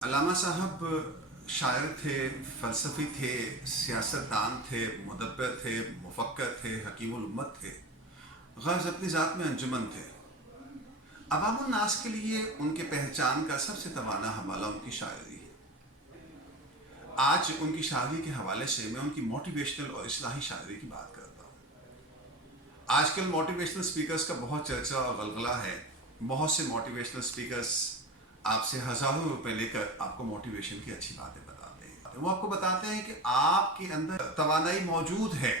علامہ صاحب شاعر تھے، فلسفی تھے، سیاستدان تھے، مدبر تھے، مفکر تھے، حکیم الامت تھے، غرض اپنی ذات میں انجمن تھے۔ عوام الناس کے لیے ان کے پہچان کا سب سے توانا حوالہ ان کی شاعری ہے۔ آج ان کی شاعری کے حوالے سے میں ان کی موٹیویشنل اور اصلاحی شاعری کی بات کرتا ہوں۔ آج کل موٹیویشنل سپیکرز کا بہت چرچا اور غلغلہ ہے۔ بہت سے موٹیویشنل سپیکرز آپ سے ہزاروں روپے لے کر آپ کو موٹیویشن کی اچھی باتیں بتاتے ہیں۔ وہ آپ کو بتاتے ہیں کہ آپ کے اندر توانائی موجود ہے۔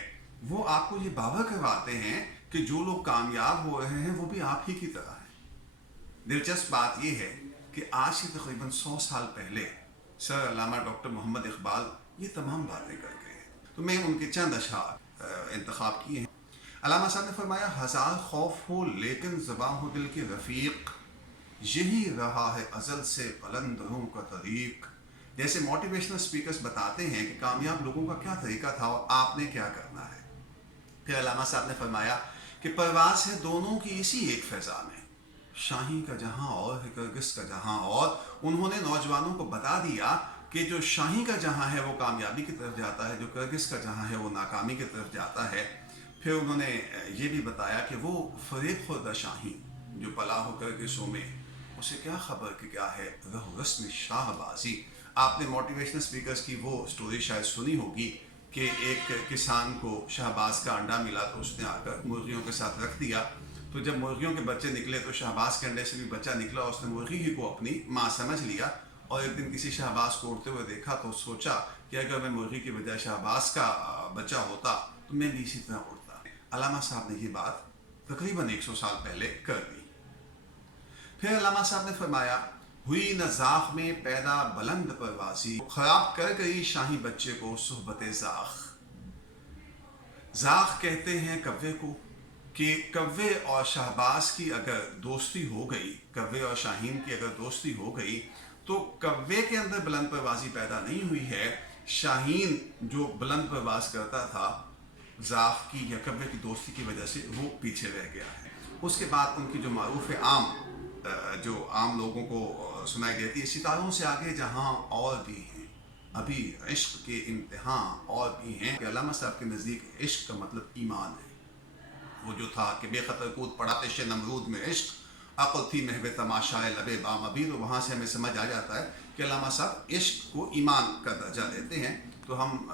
وہ آپ کو یہ باور کرواتے ہیں کہ جو لوگ کامیاب ہو رہے ہیں وہ بھی آپ ہی کی طرح ہیں۔ دلچسپ بات یہ ہے کہ آج سے تقریباً 100 سال پہلے سر علامہ ڈاکٹر محمد اقبال یہ تمام باتیں کر گئے ہیں۔ تو میں ان کے چند اشعار انتخاب کیے ہیں۔ علامہ صاحب نے فرمایا، ہزار خوف ہو لیکن زباں ہو دل کے رفیق، یہی رہا ہے ازل سے بلند روح کا طریق۔ جیسے موٹیویشنل سپیکرز بتاتے ہیں کہ کامیاب لوگوں کا کیا طریقہ تھا اور آپ نے کیا کرنا ہے۔ پھر علامہ صاحب نے فرمایا کہ پرواز ہے دونوں کی اسی ایک فضا میں، شاہی کا جہاں اور ہے کرگس کا جہاں اور۔ انہوں نے نوجوانوں کو بتا دیا کہ جو شاہی کا جہاں ہے وہ کامیابی کی طرف جاتا ہے، جو کرگس کا جہاں ہے وہ ناکامی کی طرف جاتا ہے۔ پھر انہوں نے یہ بھی بتایا کہ وہ فریب خوردہ شاہی جو پلا ہو کرگسوں میں، اسے کیا خبر کہ کیا ہے رہ رسم شاہ بازی۔ آپ نے موٹیویشنل سپیکرز کی وہ سٹوری شاید سنی ہوگی کہ ایک کسان کو شہباز کا انڈا ملا تو اس نے آ کر مرغیوں کے ساتھ رکھ دیا۔ تو جب مرغیوں کے بچے نکلے تو شہباز کے انڈے سے بھی بچہ نکلا، اس نے مرغی ہی کو اپنی ماں سمجھ لیا۔ اور ایک دن کسی شہباز کو اڑتے ہوئے دیکھا تو سوچا کہ اگر میں مرغی کی بجائے شہباز کا بچہ ہوتا تو میں بھی اسی طرح اڑتا۔ علامہ صاحب نے یہ بات تقریباً 100 سال پہلے کر دی۔ پھر علامہ صاحب نے فرمایا، ہوئی نہ زاخ میں پیدا بلند پروازی، خراب کر گئی شاہی بچے کو صحبت زاخ۔ زاخ کہتے ہیں کوے کو کہ کوے اور شہباز کی اگر دوستی ہو گئی، کوے اور شاہین کی اگر دوستی ہو گئی تو کوے کے اندر بلند پروازی پیدا نہیں ہوئی ہے۔ شاہین جو بلند پرواز کرتا تھا زاخ کی یا کوے کی دوستی کی وجہ سے وہ پیچھے رہ گیا ہے۔ اس کے بعد ان کی جو معروف جو عام لوگوں کو سنائی دیتی ہے، ستاروں سے آگے جہاں اور بھی ہیں، ابھی عشق کے امتحان اور بھی ہیں۔ کہ علامہ صاحب کے نزدیک عشق کا مطلب ایمان ہے۔ وہ جو تھا کہ بے خطر کود پڑا آتش نمرود میں عشق، عقل تھی محو تماشائے لبِ بام ابھی۔ تو وہاں سے ہمیں سمجھ آ جاتا ہے کہ علامہ صاحب عشق کو ایمان کا درجہ دیتے ہیں۔ تو ہم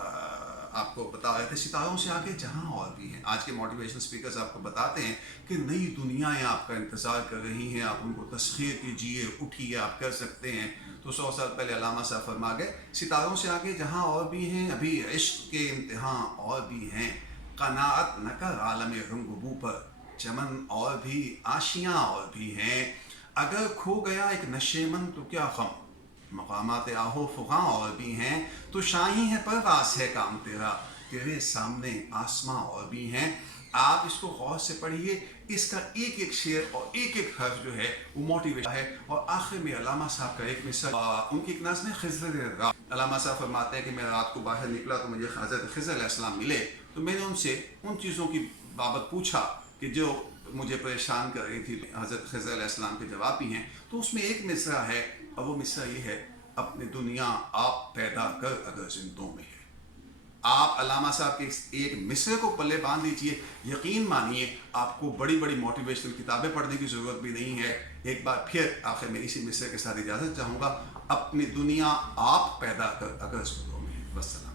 آپ کو بتا رہے تھے ستاروں سے آگے جہاں اور بھی ہیں۔ آج کے موٹیویشنل سپیکرز آپ کو بتاتے ہیں کہ نئی دنیایں آپ کا انتظار کر رہی ہیں، آپ ان کو تسخیر کیجیے، اٹھیے، آپ کر سکتے ہیں۔ تو 100 سال پہلے علامہ صاحب فرما گئے، ستاروں سے آگے جہاں اور بھی ہیں، ابھی عشق کے امتحان اور بھی ہیں۔ قناعت نہ کر عالم رنگبو پر، چمن اور بھی آشیاں اور بھی ہیں۔ اگر کھو گیا ایک نشیمن تو کیا غم، مقامات آہو فغاں اور بھی ہیں۔ تو شاہی ہے پرواز ہے کام تیرا، تیرے سامنے آسماں اور بھی ہیں۔ آپ اس کو غور سے پڑھیے، اس کا ایک ایک شعر اور ایک ایک حرف جو ہے وہ موٹیویشن ہے۔ اور آخر میں علامہ صاحب کا ایک مصرع، ان کی ایک نظم ہے خضر رات۔ علامہ صاحب فرماتے ہیں کہ میں رات کو باہر نکلا تو مجھے حضرت خضر علیہ السلام ملے، تو میں نے ان سے ان چیزوں کی بابت پوچھا کہ جو مجھے پریشان کر رہی تھی۔ حضرت خضر علیہ السلام کے جواب بھی ہیں۔ تو اس میں ایک مصرع ہے اور وہ مصرع یہ ہے، اپنی دنیا آپ پیدا کر اگر زندوں میں ہے۔ آپ علامہ صاحب کے ایک مصرع کو پلے باندھ لیجئے، یقین مانیے آپ کو بڑی بڑی موٹیویشنل کتابیں پڑھنے کی ضرورت بھی نہیں ہے۔ ایک بار پھر آخر میں اسی مصرع کے ساتھ اجازت چاہوں گا، اپنی دنیا آپ پیدا کر اگر زندوں میں ہے۔ والسلام۔